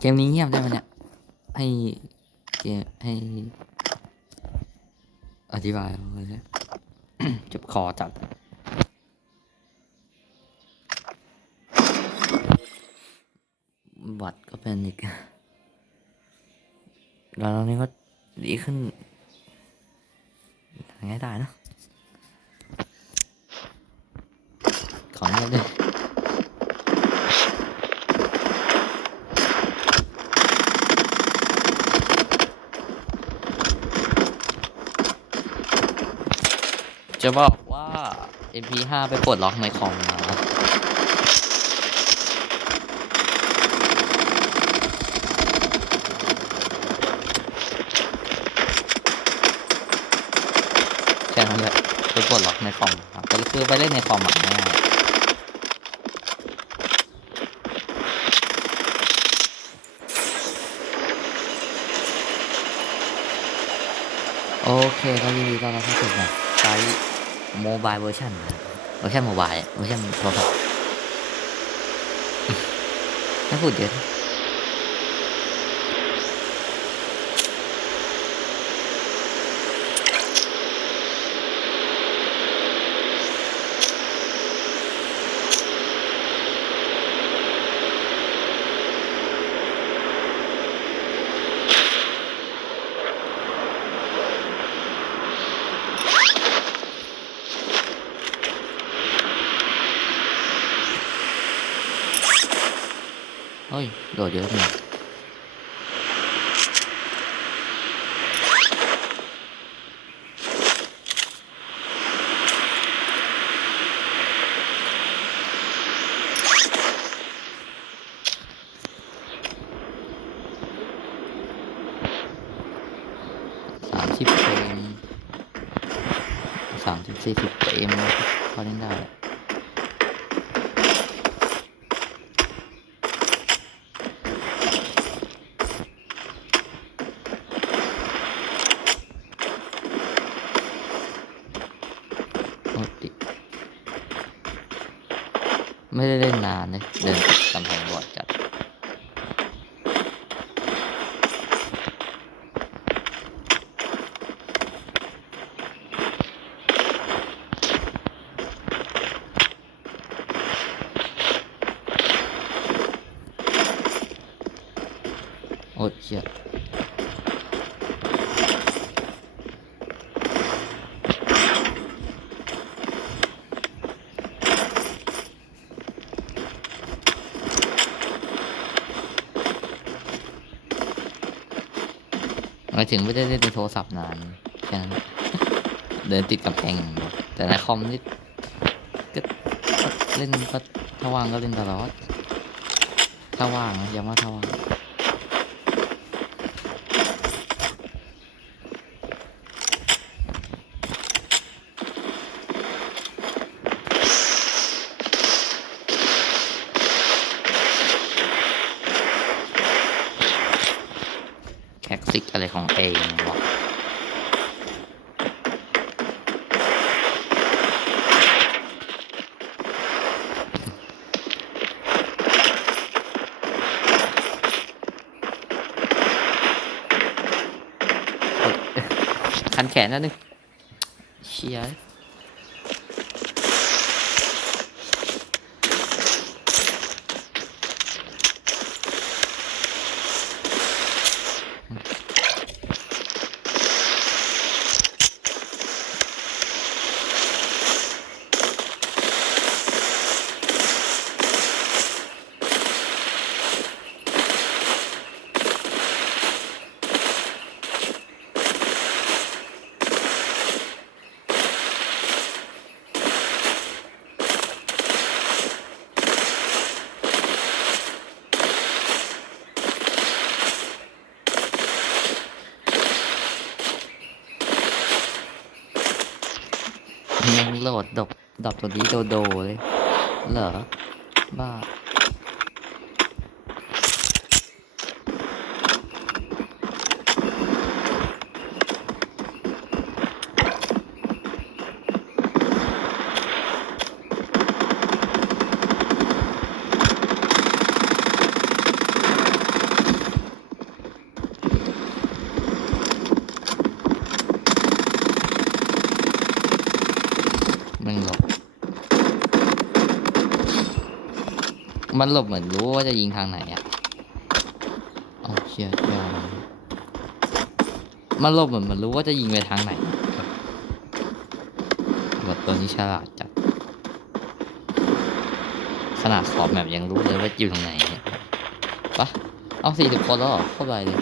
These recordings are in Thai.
เกมนี้เงียบได้ไหมเนี่ย ให้เกมให้ อธิบายเอาไว้เนี่ยจ็บคอจัดบัตรก็เป็นอีกแล้วตอนนี้ก็ดีขึ้นทางได้นะขออนุญาตด้วย จะบอกว่า MP5 ไปปลดล็อกในคอมมาแค่นั้นแหละไปปลดล็อกในคอมครับก็คือไปเล่นในคอมอะง่ายโอเคก็ยินดีต้อนรับเข้าสู่แบบใช้ โมบายเวอร์ชันเวอร์ชันโมบายเวอร์ชันโทรศัพท์ไม่พูดเยอะ นะเฮ้ย โดดเยอะไปหน่อยสามสิบเฟรมสามสิบสี่สิบเฟรมพอเล่นได้แหละ โอ้ติไม่ได้เล่นนานเลยเดินติดกำแพงบอดจัด โอ้ยเชี่ยหมาย ถึงไม่ได้เล่นในโทรศัพท์นานแค่นั้นเดินติดกับแพงองแต่ในคอมนี่ก็ก็เล่นก็ถ้าว่างก็เล่นตลอดถ้าว่างนะย้ำว่าถ้าว่าง ติกอะไรของเองวะคันแขนนั่นนึงเชียร์ยัง โหลดดบดบตัวนี้โดโดเลย เหรอ บ้า มันหลบ มันหลบเหมือนรู้ว่าจะยิงทางไหนอะเอาเชียเจ้ามันหลบเหมือนมันรู้ว่าจะยิงไปทางไหนบบตัวนี้ฉลาดจัด ขนาดขอบแบบยังรู้เลยว่าอยู่ตรงไหนเนี่ยปะเอาสี่สิบคนแล้วเหรอเข้าไปเลย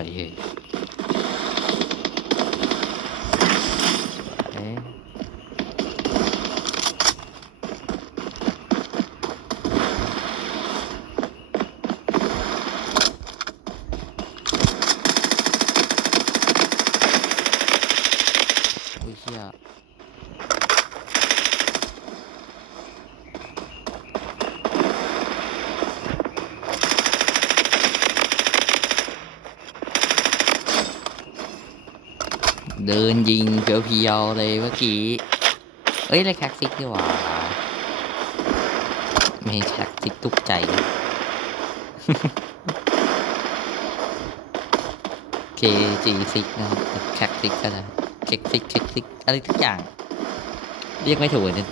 เอาถอยเฮ้ยเอ๊ะอุ้ยเชี่ย เดิน ยิงเพียวๆเลยเมื่อกี้ เอ้ยเลยแคคซิกดีกว่า ไม่แคคซิกตุกใจ KG6 นะครับแคคซิกก็ได้เค็กซิกเค็กซิกอะไรทุกอย่าง เรียกไม่ถูกเนี่ย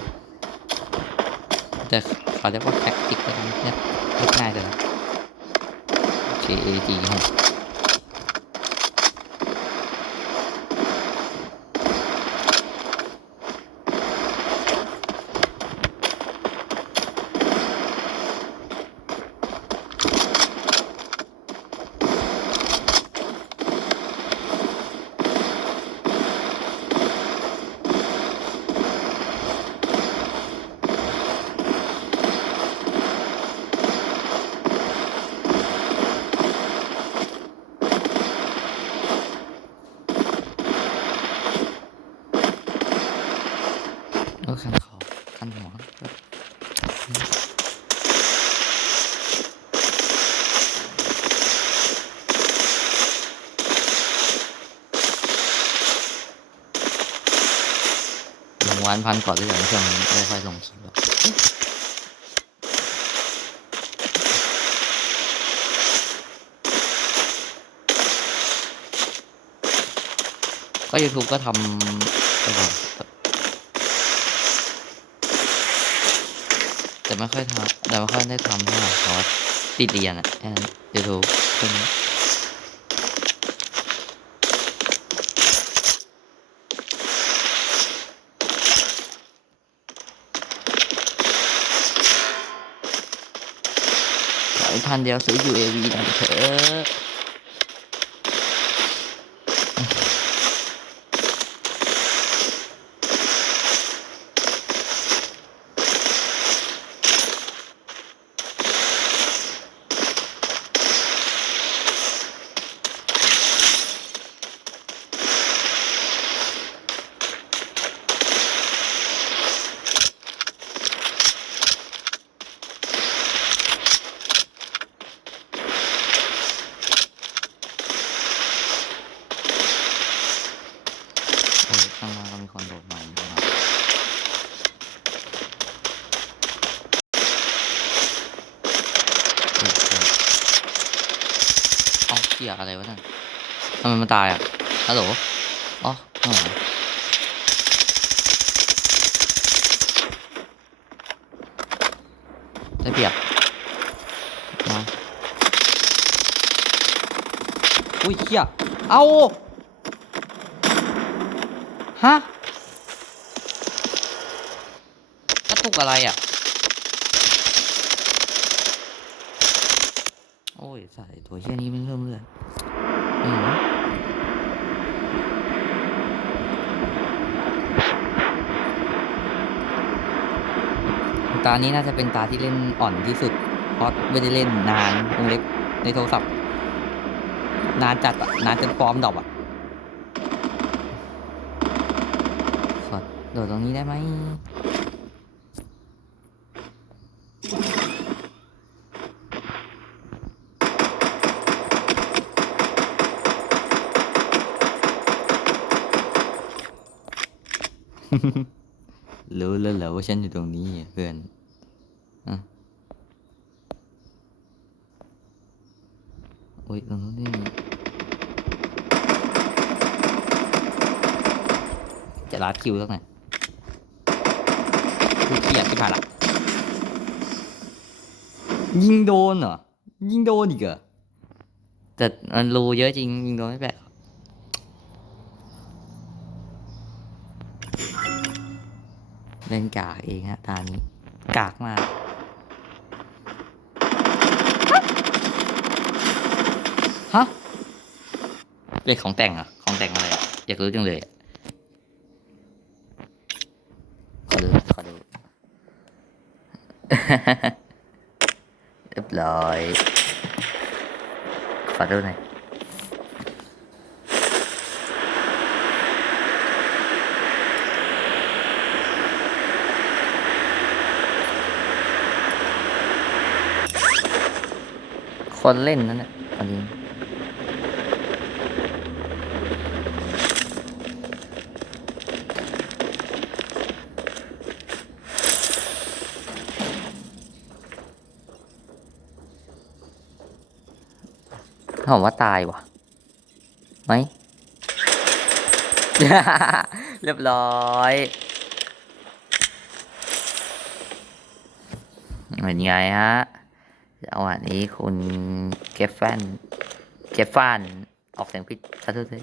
แต่ขอเรียกว่าแคคซิกกันเนี่ยเรียกง่ายเลยนะ KG6 เออคันคอคันหัวลง วันพันก่อนเรื่อยๆช่วงนี้ไม่ค่อยลงคลิปก็ YouTube ก็ทำไปก่อนแต่ไม่ค่อยทำแต่ไม่ค่อยได้ทำเท่าไหร่เพราะว่าติดเรียนอะแค่นั้นยูทูบช่วงนี้ คันเดียวซื้อ UAV หน่อยเถอะโอ้ยข้างล่างก็มีคนโดดมาอีกนะครับเฮ้ยเฮ้ยเอ้าเกี่ ยอะไรวะนั่นทำไมมันตายอะฮัลโหลอ๋อข้างหลังได้เปรียบมาอุ้ยเขี้ยเอาฮะกระตุกอะไรอะ ใส่ตัวเชี่ยนี้มันเริ่มเลือดอืมตานี้น่าจะเป็นตาที่เล่นอ่อนที่สุด เพราะไม่ได้เล่นนานวงเล็บในโทรศัพท์ นานจัดอะนานจนฟอร์มดอปอะขอโดดตรงนี้ได้ไหม รู้แล้วเหรอว่าฉันอยู่ตรงนี้เพื่อนอะโอ้ยตรงนู้นนี่จะรัดคิวสักหน่อยกูเกลียดที่ผ่านละยิงโดนเหรอ ยิงโดนอีกเหรอแต่มันรูเยอะจริงยิงโดนไม่แปลก เล่นกากเองฮะตานี้กากมากฮะเรียกของแต่งอะของแต่งอะไรอะอยากรู้จังเลยขอดูขอดูเรียบร้อยขอดูหน่อย คนเล่นนั่นแหละอันนี้ผมว่าตายว่ะไหม เรียบร้อยเป็นไงฮะ วะนี้คุณเกฟฟันเกฟฟันออกเสียงผิดขอโทษที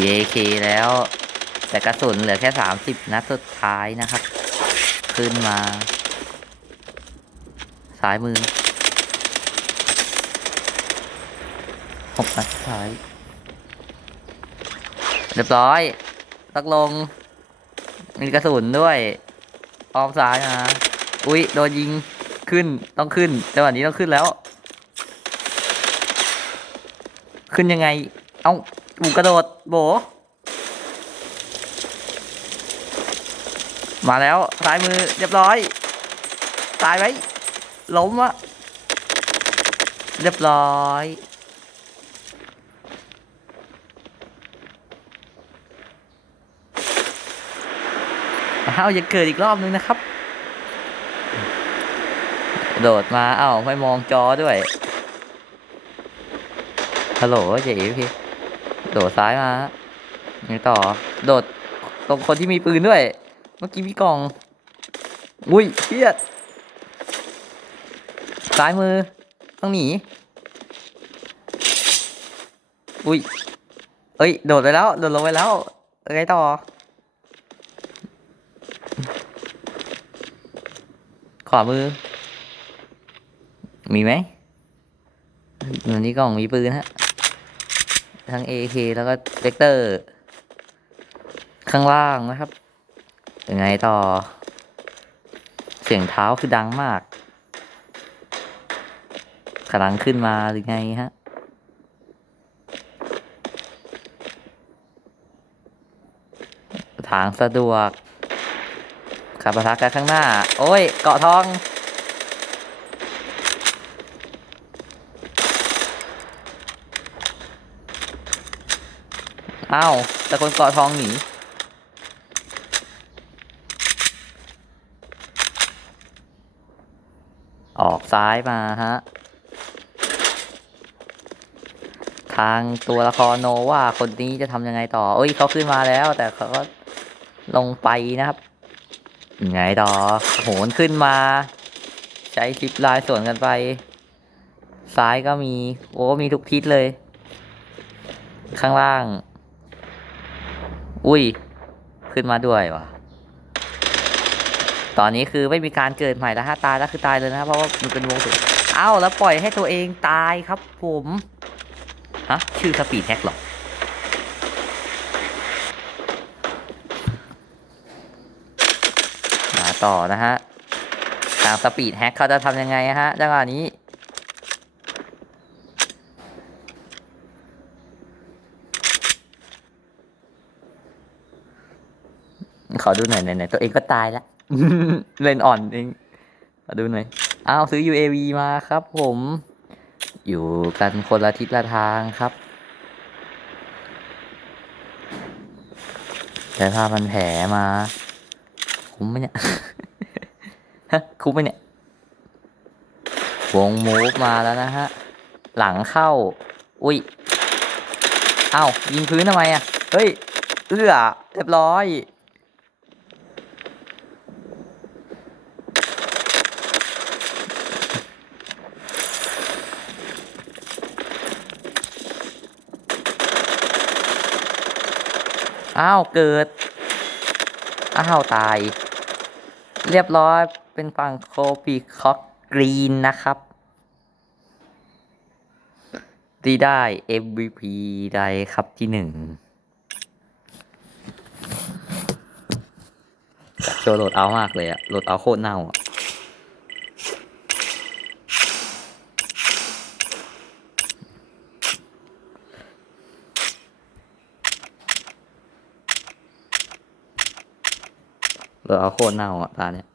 EAK แล้ว แต่กระสุนเหลือแค่สามสิบนัดสุดท้ายนะครับ ขึ้นมาซ้ายมือหกนัดสุดท้าย เรียบร้อยตักลง มีกระสุนด้วย ออมซ้ายมา อุ้ยโดนยิงขึ้นต้องขึ้นจังหวะนี้ต้องขึ้นแล้ว ขึ้นยังไง เอ้าอูกระโดดโบ มาแล้วซ้ายมือเรียบร้อย ตายไหมล้มอะเรียบร้อยอ้าวอย่าเกิดอีกรอบนึงนะครับ โดดมาเอ้าไม่มองจอด้วยฮัลโหลเจ๊พี่ โดดซ้ายมาไงต่อ โดดตรงคนที่มีปืนด้วย เมื่อกี้มีกล่อง อุ้ยเชียดซ้ายมือ ต้องหนี อุ้ย เอ้ย โดดไปแล้ว โดดลงไปแล้วไงต่อ ขวามือ มีไหมอันนี้กล่องมีปืนฮะ ทั้ง AK แล้วก็เวกเตอร์ ข้างล่างนะครับ ยังไงต่อ เสียงเท้าคือดังมากกำลังขึ้นมาหรือไงฮะทางสะดวกขับปะทะกันข้างหน้า โอ้ย เกาะทอง อ้าวแต่คนเกาะทองหนีออกซ้ายมาฮะ ทางตัวละครโนว่าคนนี้จะทำยังไงต่อ เอ้ยเขาขึ้นมาแล้ว แต่เขาก็ลงไปนะครับยังไงต่อโหนขึ้นมา ใช้คลิปลายส่วนกันไป ซ้ายก็มี โอ้มีทุกทิศเลย ข้างล่าง อุ้ย ขึ้นมาด้วยวะตอนนี้คือไม่มีการเกิดใหม่แล้วฮะตายแล้วคือตายเลยนะครับเพราะว่ามันเป็นวงสุดเอ้าแล้วปล่อยให้ตัวเองตายครับผมฮะชื่อสปีดแฮกหรอมาต่อนะฮะทางสปีดแฮกเขาจะทำยังไงฮะจังหวะนี้ อดูหน่อยไหนๆตัวเองก็ตายแล้วเล่นอ่อนเองขอดูหน่อยอ้าวซื้อ UAV มาครับ ผม อยู่กันคนละทิศละทางครับแต่ถ้ามันแผลมา คุ้มไหมเนี่ย ฮะ คุ้มไหมเนี่ยวงมูฟมาแล้วนะฮะ หลังเข้า อุ้ยเอ้ายิงพื้นทำไมอะ เฮ้ย เอื้อเรียบร้อยาวเกิด อ้าวตาย เรียบร้อยเป็นฝั่งโคปีคอกกรีนนะครับที่ได้ MVP ได้ครับที่หนึ่งโชว์โหลดเอามากเลยอะโหลดเอาโคตรเน่าอะ เหลดเอาโคตรเน่าอะตาเนี้ย